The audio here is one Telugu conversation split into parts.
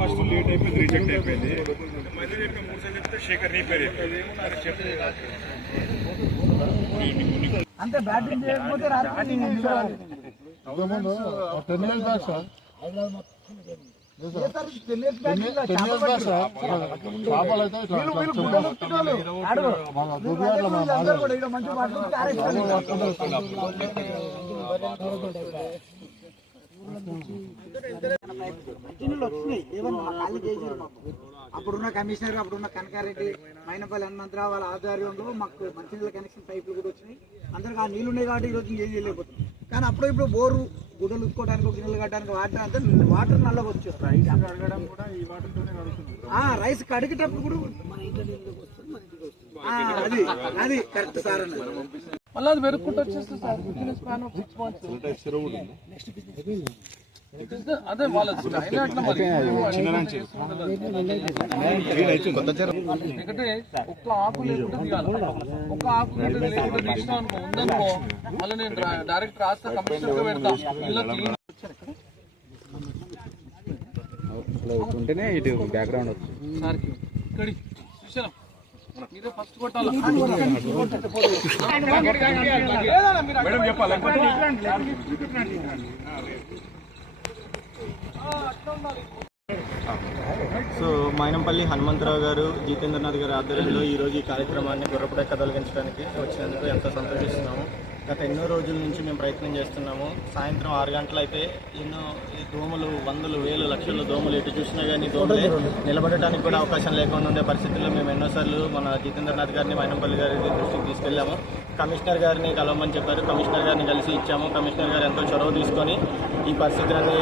ఫస్ట్ లేట్ అయిపోయింది, రిజెక్ట్ అయిపోయింది. మళ్ళీ చెప్పిన 3 సార్లు చెప్తే శేఖర్ నీ పేరు అంతే. బ్యాటింగ్ చేయకపోతే రాత్రి 10 years బ్యాక్ సార్, అప్పుడున్న కమిషనర్, అప్పుడున్న కనకారెడ్డి, మైనపల్లి హనుమంతరావు వాళ్ళ ఆధ్వర్యంలో మాకు మంచినీళ్ళ కనెక్షన్ పైపులు కూడా వచ్చినాయి. అందరికి ఆ నీళ్ళు ఉన్నాయి కాబట్టి ఈరోజు ఏం చేయలేకపోతుంది. కానీ అప్పుడు ఇప్పుడు బోరు గుడ్డలు ఉత్తుకోవడానికి, గిన్నెలు కట్టడానికి వాటర్ అంతా వాటర్ నల్లగా వచ్చేస్తారు. రైస్ కడిగేటప్పుడు కూడా అది కరెక్ట్ సార్ అన్నది. మళ్ళీ అది వెరుక్కుంటూ వచ్చేస్తుంది సార్. స్పాన్ ఆఫ్ 6 months అదే వాళ్ళ ఎందుకంటే ఒక్క ఆకు లేకుండా తీయాలి. ఒక్క ఆకు లేకుండా తీసినా అనుకో ఉందనుకో మళ్ళీ నేను డైరెక్ట్ రాస్తా, కమిషనర్ గా పెడతా. ఉంటేనే ఇటు బ్యాక్గ్రౌండ్ వస్తుంది సార్. ఇక్కడ చూసాను మీరే ఫస్ట్ కొట్టాలి. సో మైనంపల్లి హనుమంతరావు గారు, జితేంద్రనాథ్ గారి ఆధ్వర్యంలో ఈరోజు ఈ కార్యక్రమాన్ని గుర్రపుడెక్క తొలగించడానికి వచ్చినందుకు ఎంతో సంతోషిస్తున్నాము. గత ఎన్నో రోజుల నుంచి మేము ప్రయత్నం చేస్తున్నాము. సాయంత్రం 6 గంటలైతే ఎన్నో దోమలు, వందలు, వేలు, లక్షల దోమలు ఎటు చూసినా కానీ దోమలే, నిలబడటానికి కూడా అవకాశం లేకుండా ఉండే పరిస్థితుల్లో మేము ఎన్నోసార్లు మన జితేంద్రనాథ్ గారిని, మైనంపల్లి గారి దృష్టికి తీసుకెళ్ళాము. కమిషనర్ గారిని కలవమని చెప్పారు. కమిషనర్ గారిని కలిసి ఇచ్చాము. కమిషనర్ గారు ఎంతో చొరవ తీసుకొని ఈ పరిస్థితులని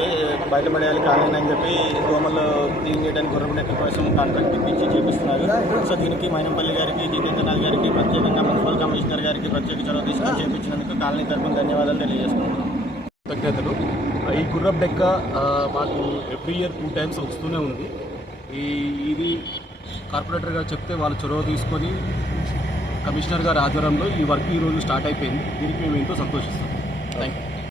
బయటపడేయాలి కాలేని అని చెప్పి దోమలు క్లీన్ చేయడానికి గుర్రపుడెక్క కోసం కాంట్రాక్ట్ ఇప్పించి చూపిస్తున్నారు. సో దీనికి మైనంపల్లి గారికి, జితేంద్రనాథ్ గారికి, ప్రత్యేకంగా మున్సిపల్ కమిషనర్ గారికి ప్రత్యేక చొరవ తీసుకొని చేయించినందుకు కాలనీ తరపున ధన్యవాదాలు తెలియజేస్తున్నాను. కృతజ్ఞతలు. ఈ గుర్రపుడెక్క మాకు ఎవ్రీ ఇయర్ 2 times వస్తూనే ఉంది. ఇది కార్పొరేటర్ గారు చెప్తే వాళ్ళు చొరవ తీసుకొని కమిషనర్ గారి ఆధ్వర్యంలో ఈ వర్క్ ఈరోజు స్టార్ట్ అయిపోయింది. దీనికి మేము ఎంతో సంతోషిస్తాం. Thank you.